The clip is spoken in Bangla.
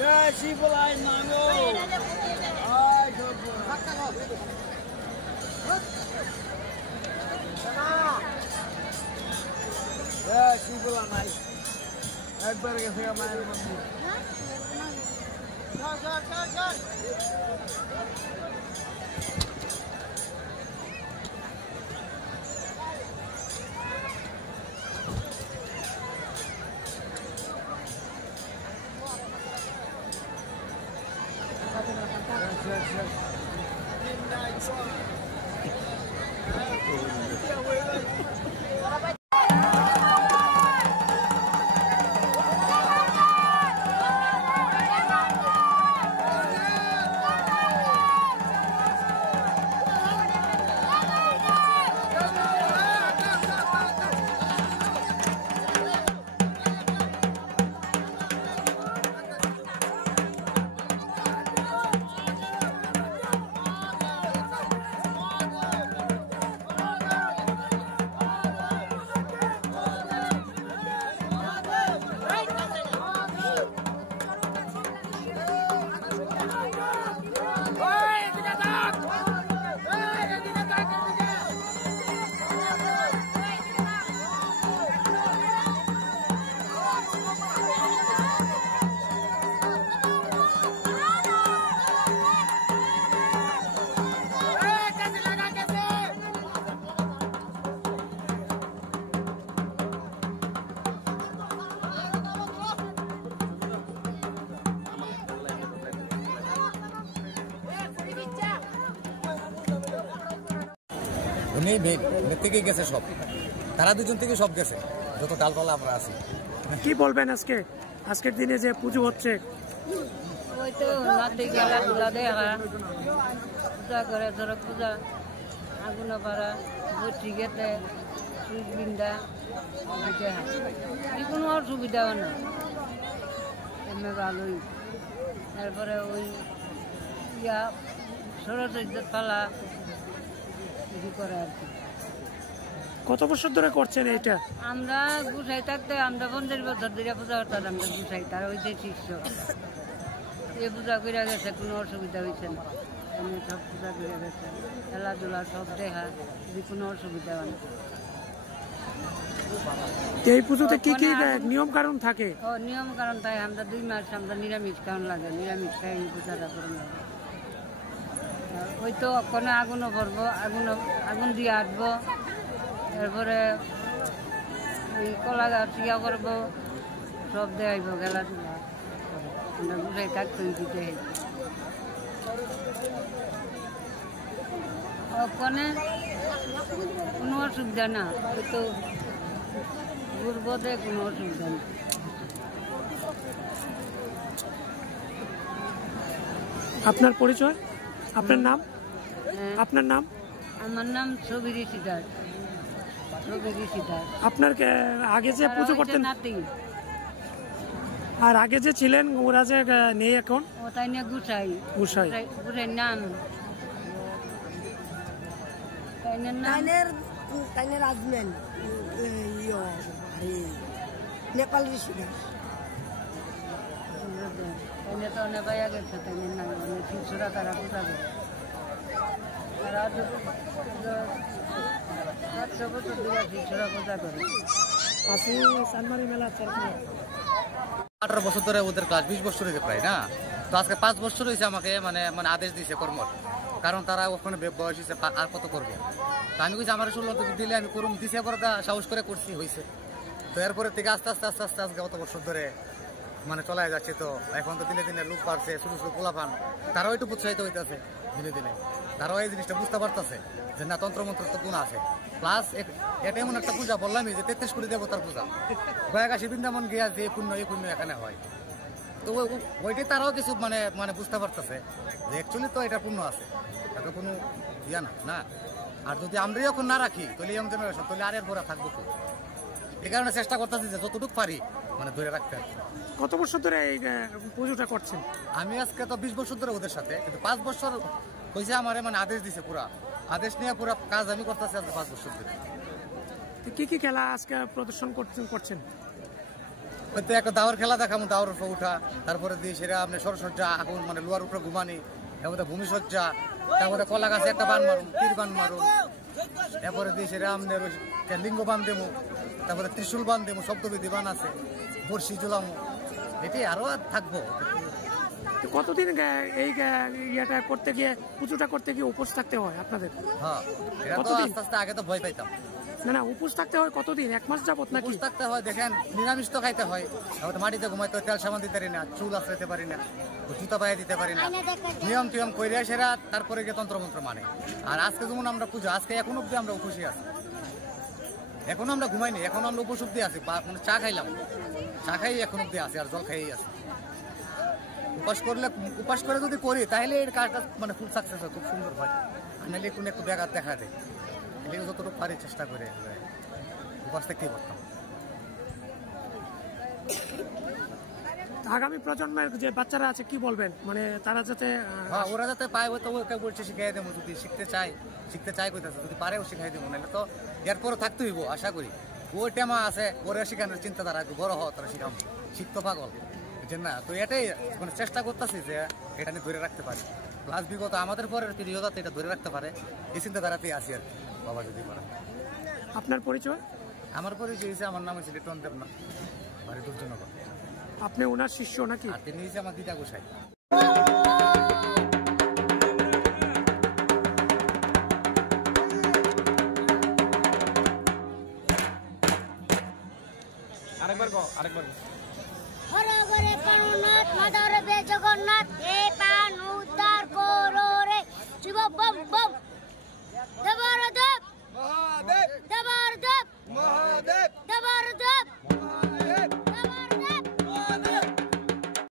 Ya, si boleh mango. Ay, coba. Ya, si boleh mai. Ekbar ke saya main mandi. Jal. উনি থেকে গেছে সব, তারা দুজন থেকে সব গেছে, যত ডালপালা আমরা আছি। কি বলবেন আজকের দিনে যে পুজো হচ্ছে? ওই তো নাতি খেলাধুলা দেখা, পূজা করে, ধরো পূজা আগুন পাড়া, বটি গেতে, সুইচ বিন্দা দেখা, কোনো অসুবিধাও না, এমনি ভালোই। তারপরে ওই সরস্বতী পালা করে আর কি। কত বছর ধরে করছেন এটা? আমরা গুছাই থাকতে আমরা 50 বছর ধরে পূজা করতাম। আমরা গুছাই তার ওই যে শিষ্য এ পূজা করে গেছে, কোনো অসুবিধা হয়েছে না। এমনি সব পূজা করে গেছে, খেলাধুলা সব দেখা, কোনো অসুবিধা হয় না। এই পুজোতে কি কি নিয়ম কারণ থাকে? নিয়ম কারণ তাই আমরা 2 মাস আমরা নিরামিষ খাওয়ান লাগে, নিরামিষ খাই এই পূজাটা করে। ওই তো ওখানে আগুনও ভরবো, আগুন দিয়ে আটবো, এরপরে ওই কলা গাছ ইয়া করবো, সব দেখাইব, খেলাধুলা আমরা বুঝাই থাকতো দিতে। ওখানে কোনো অসুবিধা না, ওই তো ঘুরবো, কোনো অসুবিধা না। আপনার পরিচয়, আপনার নাম? আপনার নাম? আমার নাম ছবিরি সিদার। আপনার আগে যে পুজো করতেন আর আগে যে ছিলেন ওরা যে নেই এখন? ওটাই নিয়ে গুছাই নাম রাজমেন নেপাল তো অনেক পাইয়া গেছে, তাই নাম শিশুরা তারা পূজা করে। তারা 700 বছর ধরে শিশুরা পূজা করে। 18 বছর ধরে ওদের ক্লাস, 20 বছর হয়েছে প্রায়, না তো আজকে 5 বছর হয়েছে আমাকে মানে আদেশ দিয়েছে কর্মর, কারণ তারা ওখানে বয়স হয়েছে, আর কত করবো। তো আমি বলছি আমার 16 দিলে আমি করুম, দিছে পরে সাহস করে করছি, হয়েছে। তো এরপরে থেকে আস্তে আস্তে আজকে কত বছর ধরে মানে চলাই যাচ্ছে। তো এখন তো দিনে দিনে লোক বাড়ছে, ছোট ছোট পোলাপান, তারাও একটু উৎসাহিত হইতেছে দিনে দিনে, তারাও এই জিনিসটা বুঝতে পারতেছে যে না, তন্ত্রমন্ত্র তো গুণ আছে। প্লাস এটা এমন একটা পূজা বললামই যে 33 কোটি দেবতার পূজা, গয়াকাশী বৃন্দাবন গিয়া যে পুণ্য এই পুণ্য এখানে হয়। তো ওইটাই তারাও কিছু মানে মানে বুঝতে পারতেছে যে অ্যাকচুয়ালি তো এটা পূর্ণ আছে, এটা কোনো ইয়া না। আর যদি আমরাই এখন না রাখি তাহলে ইয়ং জেনারেশন তাহলে আর এর পরে থাকবো তো। এই কারণে চেষ্টা করতেছি যে যতটুকু পারি মানে ধরে রাখতে। কত বছর ধরে এই পুজোটা করছেন? আমি আজকে তো 20 বছর ধরে ওদের সাথে, কিন্তু 5 বছর হয়েছে আমার মানে আদেশ দিছে, পুরা আদেশ নিয়ে পুরা কাজ আমি করতেছি আজকে 5 বছর ধরে। কি কি খেলা আজকে প্রদর্শন করছেন? হয়তো একটা দাওয়ার খেলা দেখাবো, দাওয়ার উপরে উঠা, তারপরে দিয়ে সেটা আপনি সরসজ্জা আগুন মানে লোয়ার উপরে ঘুমানি, তারপরে ভূমিসজ্জা, তারপরে কলা গাছে একটা বান মারুন, তীর বান মারুন, এরপরে দিয়ে সেটা আপনার লিঙ্গ বান দেবো, তারপরে ত্রিশুল বান দেবো, শব্দবিধি বান আছে, বর্ষি জুলামো, এটি আরো থাকবো। তো কতদিন এই ইয়েটা করতে গিয়ে, পুজোটা করতে গিয়ে উপোস থাকতে হয় আপনাদের? হ্যাঁ, এটা তো কতদিন? আস্তে আস্তে আগে তো ভয় পাইতাম। না উপোস থাকতে হয় কতদিন? 1 মাস যাবত নাকি? উপোস থাকতে হয়, দেখেন নিরামিষ তো খাইতে হয়, তারপরে মাটিতে ঘুমাইতে হয়, তেল সাবান দিতে পারি না, চুল আশ্রাইতে পারি না, জুতা পায়ে দিতে পারি না, নিয়ম টিয়ম করে সেরা তারপরে গিয়ে তন্ত্রমন্ত্র মানে। আর আজকে যেমন আমরা পুজো, আজকে এখন অব্দি আমরা উপসী আছি, এখনো আমরা ঘুমাইনি, এখন আমরা উপোস অব্দি আছি, মানে চা খাইলাম, চা খাই এখন অব্দি আছি, আর জল খাইই আছি। উপাস করে যদি করি তাহলে এর কাজটা মানে ফুল সাকসেস হয়, খুব সুন্দর হয়। আর নাহলে একটু ব্যাঘাত দেখা দেয়, এগুলো যতটুকু পারি চেষ্টা করে উপাস থাকতেই পারতাম। আগামী প্রজন্মের যে বাচ্চারা আছে কি বলবেন, মানে তারা যাতে হ্যাঁ, ওরা যাতে পায় তো ওকে বলছে শিখাই দেবো, যদি শিখতে চাই কইতাছে, যদি পারেও শিখাই দেবো, নাহলে তো এরপরও থাকতে হইব। আশা করি ওই টেমা আছে, ওরা শিখানোর চিন্তাধারা একটু বড় হওয়া, তারা শিখাবো, শিখতো পাগল যে না। তো এটাই মানে চেষ্টা করতেছি যে এটা নিয়ে ধরে রাখতে পারি, প্লাস বিগত আমাদের পরের পিড়িও যাতে এটা ধরে রাখতে পারে, এই চিন্তাধারাতেই আছি আর কি। বাবা যদি করে। আপনার পরিচয়? আমার পরিচয় হয়েছে, আমার নাম হচ্ছে লিটন দেবনাথ, বাড়ি দুর্জনগর। আপনি ওনার শিষ্য নাকি? আর তিনি হচ্ছে আমার দিদা গোসাই। আরেকবার গো। হরে হরে জগন্নাথ, মাধবরে জগন্নাথ, হে